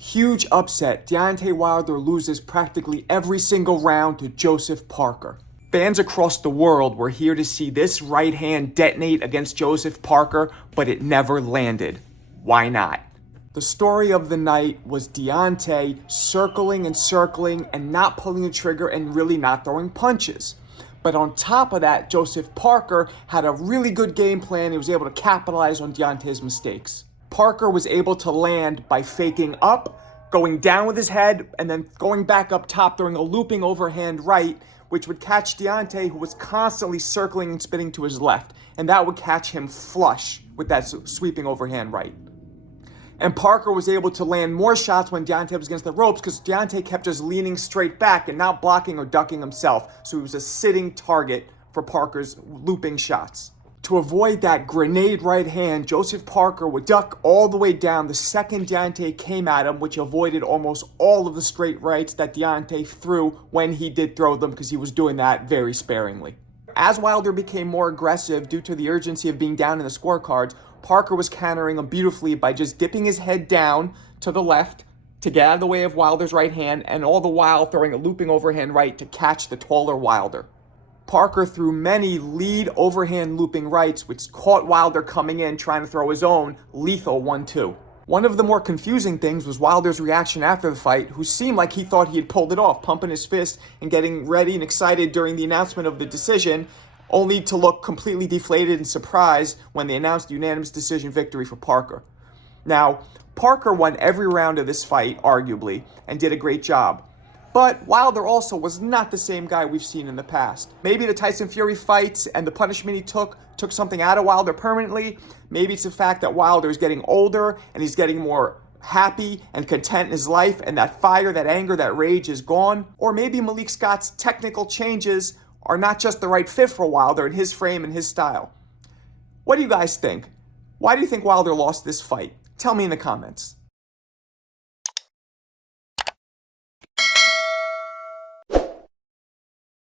Huge upset. Deontay Wilder loses practically every single round to Jospeh Parker. Fans across the world were here to see this right hand detonate against Jospeh Parker, but it never landed. Why not? The story of the night was Deontay circling and not pulling the trigger and really not throwing punches. But on top of that, Jospeh Parker had a really good game plan. He was able to capitalize on Deontay's mistakes. Parker was able to land by faking up, going down with his head, and then going back up top, throwing a looping overhand right, which would catch Deontay, who was constantly circling and spinning to his left. And that would catch him flush with that sweeping overhand right. And Parker was able to land more shots when Deontay was against the ropes because Deontay kept just leaning straight back and not blocking or ducking himself. So he was a sitting target for Parker's looping shots. To avoid that grenade right hand, Jospeh Parker would duck all the way down the second Deontay came at him, which avoided almost all of the straight rights that Deontay threw when he did throw them, because he was doing that very sparingly. As Wilder became more aggressive due to the urgency of being down in the scorecards, Parker was countering him beautifully by just dipping his head down to the left to get out of the way of Wilder's right hand, and all the while throwing a looping overhand right to catch the taller Wilder. Parker threw many lead overhand looping rights, which caught Wilder coming in trying to throw his own lethal 1-2. One of the more confusing things was Wilder's reaction after the fight, who seemed like he thought he had pulled it off, pumping his fist and getting ready and excited during the announcement of the decision, only to look completely deflated and surprised when they announced the unanimous decision victory for Parker. Now, Parker won every round of this fight, arguably, and did a great job. But Wilder also was not the same guy we've seen in the past. Maybe the Tyson Fury fights and the punishment he took something out of Wilder permanently. Maybe it's the fact that Wilder is getting older and he's getting more happy and content in his life, and that fire, that anger, that rage is gone. Or maybe Malik Scott's technical changes are not just the right fit for Wilder in his frame and his style. What do you guys think? Why do you think Wilder lost this fight? Tell me in the comments.